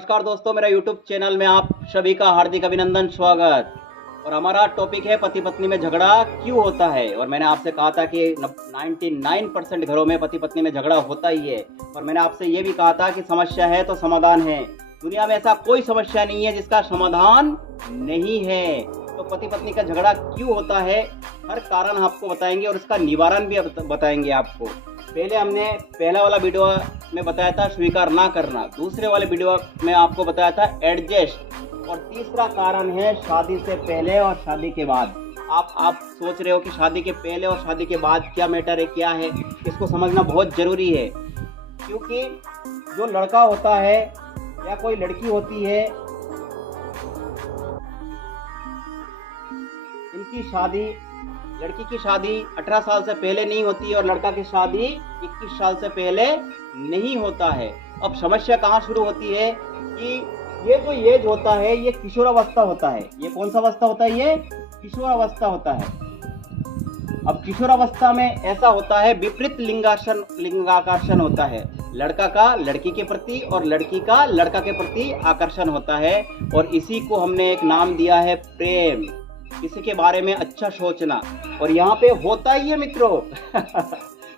नमस्कार दोस्तों, मेरा YouTube चैनल में आप सभी का हार्दिक अभिनंदन, स्वागत। और हमारा टॉपिक है पति पत्नी में झगड़ा क्यों होता है। और मैंने आपसे कहा था कि 99% घरों में पति पत्नी में झगड़ा होता ही है। और मैंने आपसे ये भी कहा था कि समस्या है तो समाधान है। दुनिया में ऐसा कोई समस्या नहीं है जिसका समाधान नहीं है। तो पति पत्नी का झगड़ा क्यों होता है, हर कारण आपको बताएंगे और इसका निवारण भी बताएंगे आपको। पहले हमने पहला वाला वीडियो में बताया था स्वीकार ना करना, दूसरे वाले वीडियो में आपको बताया था एडजस्ट, और तीसरा कारण है शादी से पहले और शादी के बाद। आप सोच रहे हो कि शादी के पहले और शादी के बाद क्या मैटर है, क्या है, इसको समझना बहुत ज़रूरी है। क्योंकि जो लड़का होता है या कोई लड़की होती है, इनकी शादी, लड़की की शादी 18 साल से पहले नहीं होती और लड़का की शादी 21 साल से पहले नहीं होता है। अब समस्या कहाँ शुरू होती है कि ये जो एज होता है ये किशोरावस्था होता है। ये कौन सा अवस्था होता है? ये किशोरावस्था होता है। अब किशोरावस्था में ऐसा होता है, विपरीत लिंगाकर्षण होता है। लड़का का लड़की के प्रति और लड़की का लड़का के प्रति आकर्षण होता है। और इसी को हमने एक नाम दिया है प्रेम। किसी के बारे में अच्छा सोचना। और यहाँ पे होता ही है मित्रों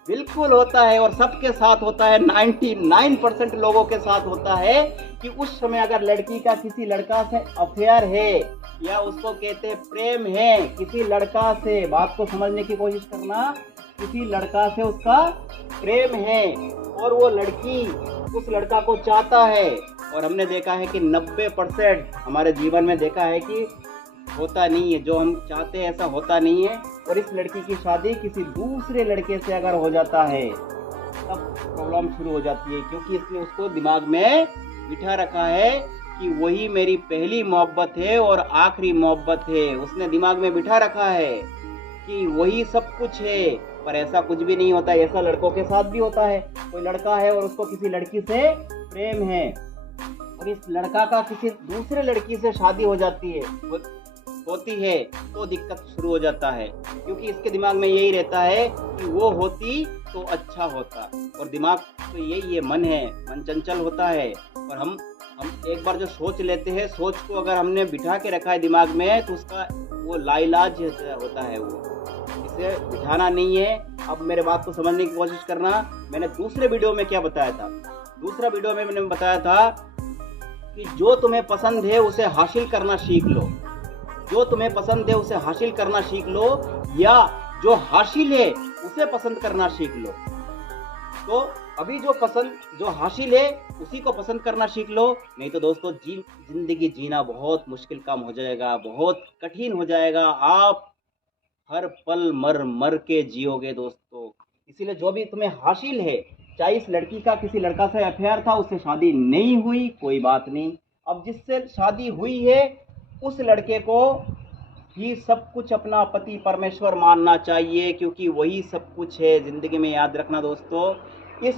बिल्कुल होता है, और सबके साथ होता है। 99% लोगों के साथ होता है कि उस समय अगर लड़की का किसी लड़का से अफेयर है, या उसको कहते हैं प्रेम है, किसी लड़का से, बात को समझने की कोशिश करना, किसी लड़का से उसका प्रेम है और वो लड़की उस लड़का को चाहता है। और हमने देखा है कि 90% हमारे जीवन में देखा है कि होता नहीं है, जो हम चाहते हैं ऐसा होता नहीं है। और इस लड़की की शादी किसी दूसरे लड़के से अगर हो जाता है तब प्रॉब्लम शुरू हो जाती है। क्योंकि इसने उसको दिमाग में बिठा रखा है कि वही मेरी पहली मोहब्बत है और आखिरी मोहब्बत है। उसने दिमाग में बिठा रखा है कि वही सब कुछ है, पर ऐसा कुछ भी नहीं होता। ऐसा लड़कों के साथ भी होता है। कोई लड़का है और उसको किसी लड़की से प्रेम है और इस लड़का का किसी दूसरे लड़की से शादी हो जाती है, होती है, तो दिक्कत शुरू हो जाता है। क्योंकि इसके दिमाग में यही रहता है कि वो होती तो अच्छा होता। और दिमाग तो यही है, मन है, मन चंचल होता है। और हम एक बार जो सोच लेते हैं, सोच को अगर हमने बिठा के रखा है दिमाग में, तो उसका वो लाइलाज होता है। वो इसे बिठाना नहीं है। अब मेरे बात को समझने की कोशिश करना। मैंने दूसरे वीडियो में क्या बताया था? दूसरा वीडियो में मैंने बताया था कि जो तुम्हें पसंद है उसे हासिल करना सीख लो। जो तुम्हें पसंद है उसे हासिल करना सीख लो, या जो हासिल है उसे पसंद करना सीख लो। तो अभी जो हासिल है उसी को पसंद करना सीख लो। नहीं तो दोस्तों जिंदगी जीना बहुत मुश्किल काम हो जाएगा, बहुत कठिन हो जाएगा। आप हर पल मर मर के जियोगे दोस्तों। इसीलिए जो भी तुम्हें हासिल है, चाहे इस लड़की का किसी लड़का से अफेयर था, उससे शादी नहीं हुई, कोई बात नहीं। अब जिससे शादी हुई है उस लड़के को ही सब कुछ अपना पति परमेश्वर मानना चाहिए, क्योंकि वही सब कुछ है ज़िंदगी में। याद रखना दोस्तों, इस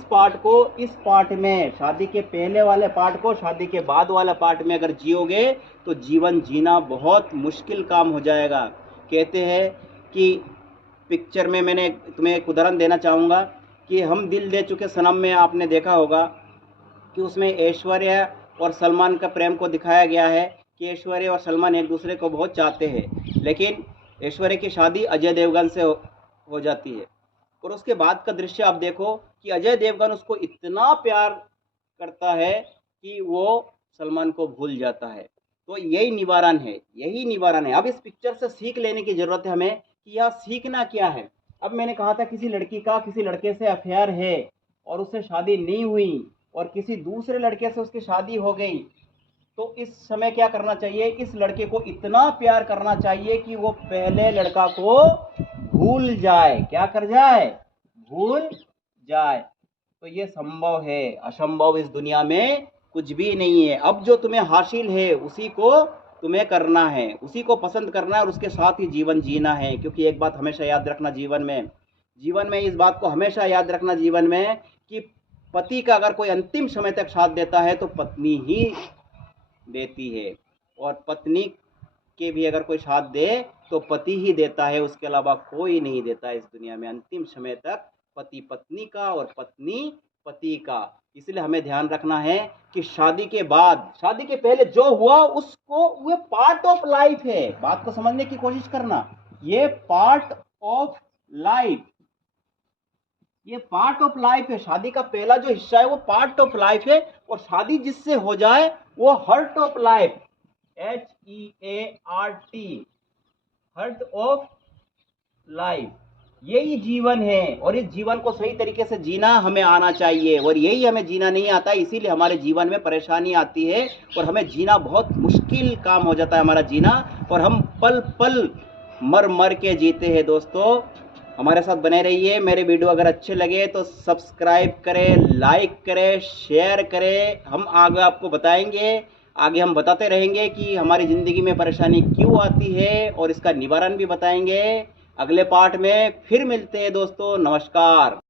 पार्ट में, शादी के पहले वाले पार्ट को शादी के बाद वाला पार्ट में अगर जियोगे तो जीवन जीना बहुत मुश्किल काम हो जाएगा। कहते हैं कि पिक्चर में, मैंने तुम्हें एक उदाहरण देना चाहूँगा कि हम दिल दे चुके सनम में आपने देखा होगा कि उसमें ऐश्वर्या और सलमान का प्रेम को दिखाया गया है कि ऐश्वर्या और सलमान एक दूसरे को बहुत चाहते हैं, लेकिन ऐश्वर्या की शादी अजय देवगन से हो जाती है। और उसके बाद का दृश्य आप देखो कि अजय देवगन उसको इतना प्यार करता है कि वो सलमान को भूल जाता है। तो यही निवारण है, यही निवारण है। अब इस पिक्चर से सीख लेने की ज़रूरत है हमें कि यह सीखना क्या है। अब मैंने कहा था किसी लड़की का किसी लड़के से अफेयर है और उससे शादी नहीं हुई और किसी दूसरे लड़के से उसकी शादी हो गई, तो इस समय क्या करना चाहिए? इस लड़के को इतना प्यार करना चाहिए कि वो पहले लड़का को भूल जाए। क्या कर जाए? भूल जाए। तो ये संभव है, असंभव इस दुनिया में कुछ भी नहीं है। अब जो तुम्हें हासिल है उसी को तुम्हें करना है, उसी को पसंद करना है और उसके साथ ही जीवन जीना है। क्योंकि एक बात हमेशा याद रखना जीवन में इस बात को हमेशा याद रखना जीवन में, कि पति का अगर कोई अंतिम समय तक साथ देता है तो पत्नी ही देती है, और पत्नी के भी अगर कोई साथ दे तो पति ही देता है, उसके अलावा कोई नहीं देता इस दुनिया में। अंतिम समय तक पति पत्नी का और पत्नी पति का। इसलिए हमें ध्यान रखना है कि शादी के बाद, शादी के पहले जो हुआ उसको, वो पार्ट ऑफ लाइफ है। बात को समझने की कोशिश करना, ये पार्ट ऑफ लाइफ, ये पार्ट ऑफ लाइफ है। शादी का पहला जो हिस्सा है वो पार्ट ऑफ लाइफ है, और शादी जिससे हो जाए वो hurt of life, HEART, hurt of life, यही जीवन है। और इस जीवन को सही तरीके से जीना हमें आना चाहिए, और यही हमें जीना नहीं आता, इसीलिए हमारे जीवन में परेशानी आती है और हमें जीना बहुत मुश्किल काम हो जाता है हमारा जीना, और हम पल पल मर मर के जीते हैं। दोस्तों हमारे साथ बने रहिए। मेरे वीडियो अगर अच्छे लगे तो सब्सक्राइब करें, लाइक करें, शेयर करें। हम आगे आपको बताएंगे, आगे हम बताते रहेंगे कि हमारी ज़िंदगी में परेशानी क्यों आती है, और इसका निवारण भी बताएंगे। अगले पार्ट में फिर मिलते हैं दोस्तों, नमस्कार।